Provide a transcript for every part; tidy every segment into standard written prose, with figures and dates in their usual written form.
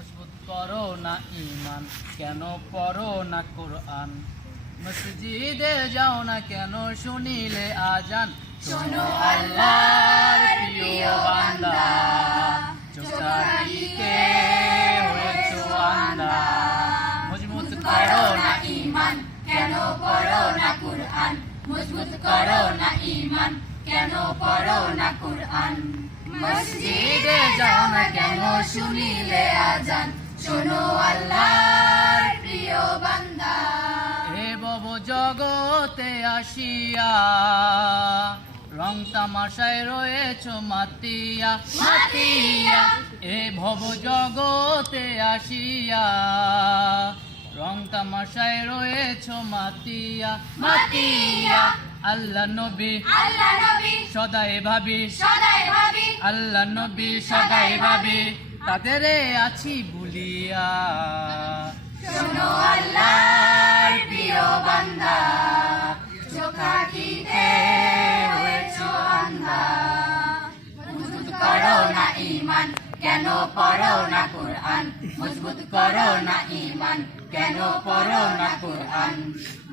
মজবুত করো না ঈমান, কেন পড়ো না কোরআন? মসজিদে যাও না কেন শুনিলে আজান? শোনো আল্লাহর প্রিয় বান্দা, চোখাটিতে হয়েছো আন্দা। মজবুত করো না ঈমান, কেন পড়ো না কোরআন? মজবুত করো না ঈমান, কেন পড়ো না কোরআন? মসজিদে যাও না কেন শুনিলে আজান? শোনো আল্লাহর প্রিয় বান্দা। হে ভব জগতে আসিয়া রং তামাশায় রয়েছো মাতিয়া মাতিয়া। এ ভব জগতে আসিয়া রং তামাশায় রয়েছো মাতিয়া মাতিয়া। আল্লাহ নবী সদাই ভাবি আল্লাহ নবী সদাই ভাবি, তাদের আছি ভুলিয়া। শোনো আল্লাহর প্রিয় বান্দা, চোখাটিতে হয়েছো আন্ধা। মজবুত করো না ঈমান, কেন পড়ো না কোরআন? মজবুত করো না ঈমান, কেন পড়ো না কোরআন?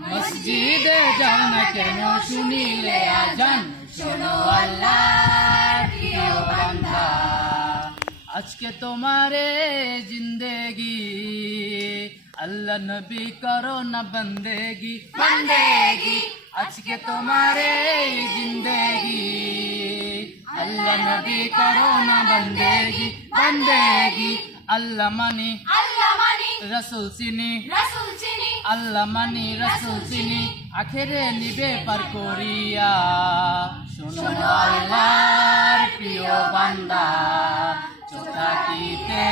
মসজিদে যাও না কেন শুনিলে আজান? শোনো আল্লাহর প্রিয় বান্দা। আজকে তোমারে জিন্দেগি আল্লাহ নবী করো না বন্দেগি বন্দেগি। আজকে তোমারে জিন্দেগি আল্লাহ নবী করো না বন্দেগি বন্দেগি। আল্লাহ মানি রসুল চিনি আল্লাহ মানি রসুল চিনি, আখেরে নিবে পার করিয়া। শোনো আল্লাহর প্রিয় বান্দা, চোখাটিতে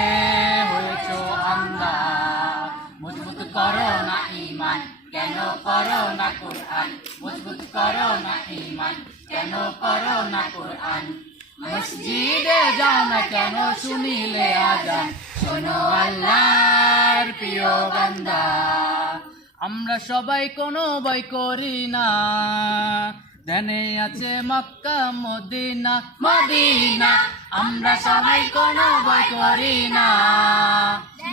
হয়েছো আন্দা। মজবুত করো না ঈমান, কেন পড়ো না কোরআন? মজবুত করো না ঈমান, কেন পড়ো না কোরআন? মসজিদে যাও না কেন শুনিলে আজান? শোনো আল্লাহর প্রিয় বান্দা। আমরা সবাই কোনো ভয় করি না, ধ্যানে আছে মক্কা মদিনা মদিনা। আমরা সবাই কোনো ভয় করি না,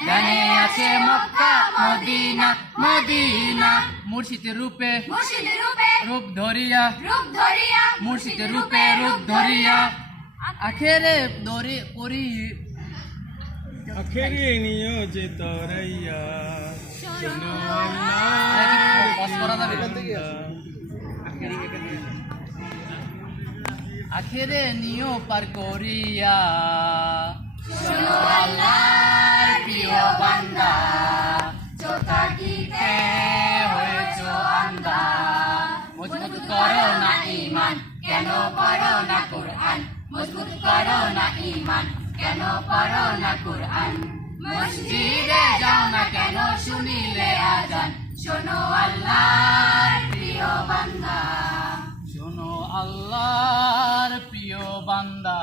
ধ্যানে আছে মক্কা মদিনা মদিনা। মুর্শিদের রূপে রূপ ধরিয়া মুর্শিদের রূপে রূপ ধরিয়া, আখেরে দরি করি আখেরে নিয়োজিত রাইয়া। শোনো আখেরে নিও পার করিয়া। শোনো আল্লাহর প্রিয় বান্দা, চোখাটিতে হয়েছো আন্ধা। মজবুত করো না ঈমান, কেন পড়ো না কোরআন? মজবুত করো না ঈমান, কেন পড়ো না কোরআন? মসজিদে যাও না কেন শুনিলে আজান? শোনো আল্লাহর প্রিয় বান্দা। শোনো আল্লাহর প্রিয় বান্দা,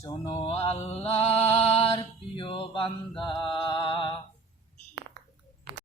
শোনো আল্লাহর প্রিয় বান্দা।